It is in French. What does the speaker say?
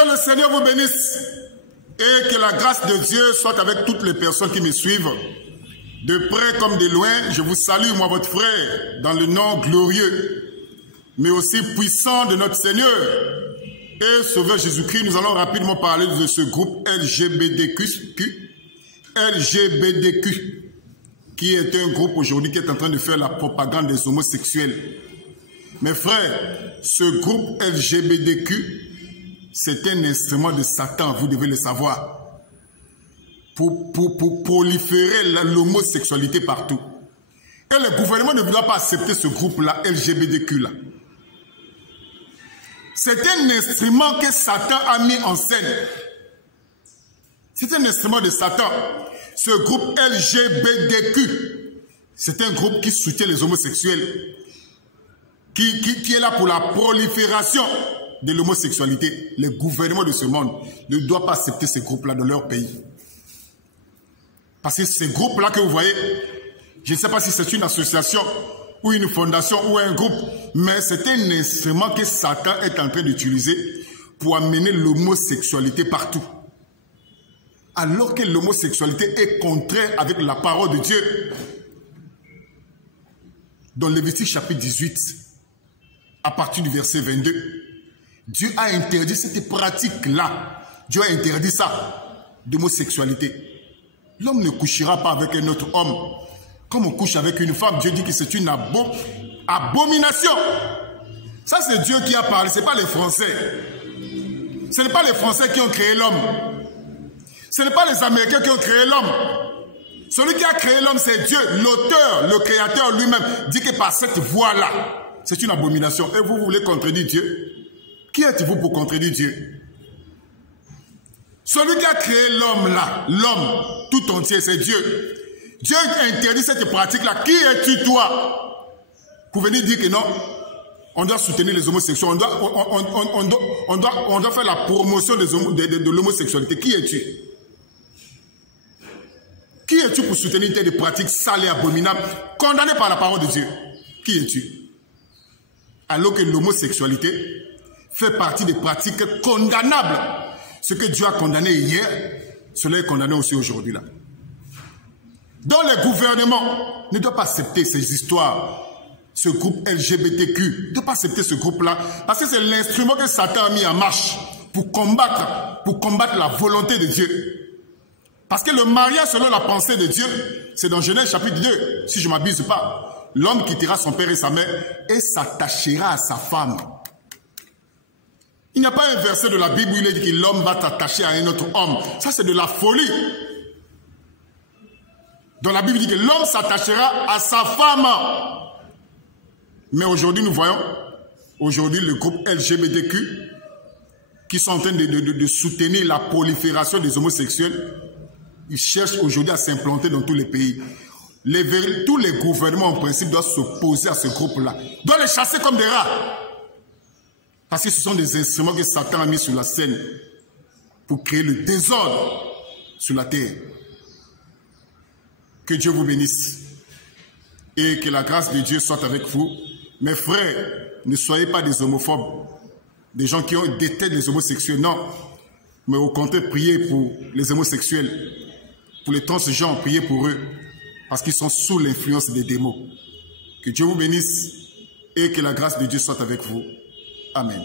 Que le Seigneur vous bénisse et que la grâce de Dieu soit avec toutes les personnes qui me suivent. De près comme de loin, je vous salue, moi votre frère, dans le nom glorieux, mais aussi puissant de notre Seigneur et Sauveur Jésus-Christ. Nous allons rapidement parler de ce groupe LGBTQ, qui est un groupe aujourd'hui qui est en train de faire la propagande des homosexuels. Mes frères, ce groupe LGBTQ, c'est un instrument de Satan, vous devez le savoir, pour proliférer l'homosexualité partout. Et le gouvernement ne voudra pas accepter ce groupe-là, LGBTQ-là. C'est un instrument que Satan a mis en scène. C'est un instrument de Satan. Ce groupe LGBTQ, c'est un groupe qui soutient les homosexuels, qui est là pour la prolifération de l'homosexualité. Les gouvernements de ce monde ne doivent pas accepter ces groupes-là dans leur pays. Parce que ces groupes-là que vous voyez, je ne sais pas si c'est une association ou une fondation ou un groupe, mais c'est un instrument que Satan est en train d'utiliser pour amener l'homosexualité partout. Alors que l'homosexualité est contraire avec la parole de Dieu. Dans Lévitique chapitre 18, à partir du verset 22, Dieu a interdit cette pratique-là. Dieu a interdit ça, d'homosexualité. L'homme ne couchera pas avec un autre homme. Comme on couche avec une femme, Dieu dit que c'est une abomination. Ça, c'est Dieu qui a parlé, ce n'est pas les Français. Ce n'est pas les Français qui ont créé l'homme. Ce n'est pas les Américains qui ont créé l'homme. Celui qui a créé l'homme, c'est Dieu. L'auteur, le créateur lui-même, dit que par cette voie-là, c'est une abomination. Et vous voulez contredire Dieu? Qui êtes-vous pour contredire Dieu? Celui qui a créé l'homme là, l'homme tout entier, c'est Dieu. Dieu interdit cette pratique-là. Qui es-tu toi pour venir dire que non, on doit soutenir les homosexuels, on doit faire la promotion de l'homosexualité. Qui es-tu? Qui es-tu pour soutenir des pratiques sales et abominables, condamnées par la parole de Dieu? Qui es-tu? Alors que l'homosexualité fait partie des pratiques condamnables. Ce que Dieu a condamné hier, cela est condamné aussi aujourd'hui là. Donc les gouvernements ne doivent pas accepter ces histoires, ce groupe LGBTQ, ne doivent pas accepter ce groupe-là, parce que c'est l'instrument que Satan a mis en marche pour combattre la volonté de Dieu. Parce que le mariage selon la pensée de Dieu, c'est dans Genèse chapitre 2, si je ne m'abuse pas. L'homme quittera son père et sa mère et s'attachera à sa femme. Il n'y a pas un verset de la Bible où il est dit que l'homme va s'attacher à un autre homme. Ça, c'est de la folie. Dans la Bible, il dit que l'homme s'attachera à sa femme. Mais aujourd'hui, nous voyons, aujourd'hui, le groupe LGBTQ, qui sont en train de soutenir la prolifération des homosexuels, ils cherchent aujourd'hui à s'implanter dans tous les pays. Tous les gouvernements, en principe, doivent s'opposer à ce groupe-là. Doivent les chasser comme des rats. Parce que ce sont des instruments que Satan a mis sur la scène pour créer le désordre sur la terre. Que Dieu vous bénisse et que la grâce de Dieu soit avec vous. Mes frères, ne soyez pas des homophobes, des gens qui détestent les homosexuels. Non, mais au contraire, priez pour les homosexuels, pour les transgenres, priez pour eux, parce qu'ils sont sous l'influence des démons. Que Dieu vous bénisse et que la grâce de Dieu soit avec vous. Amen.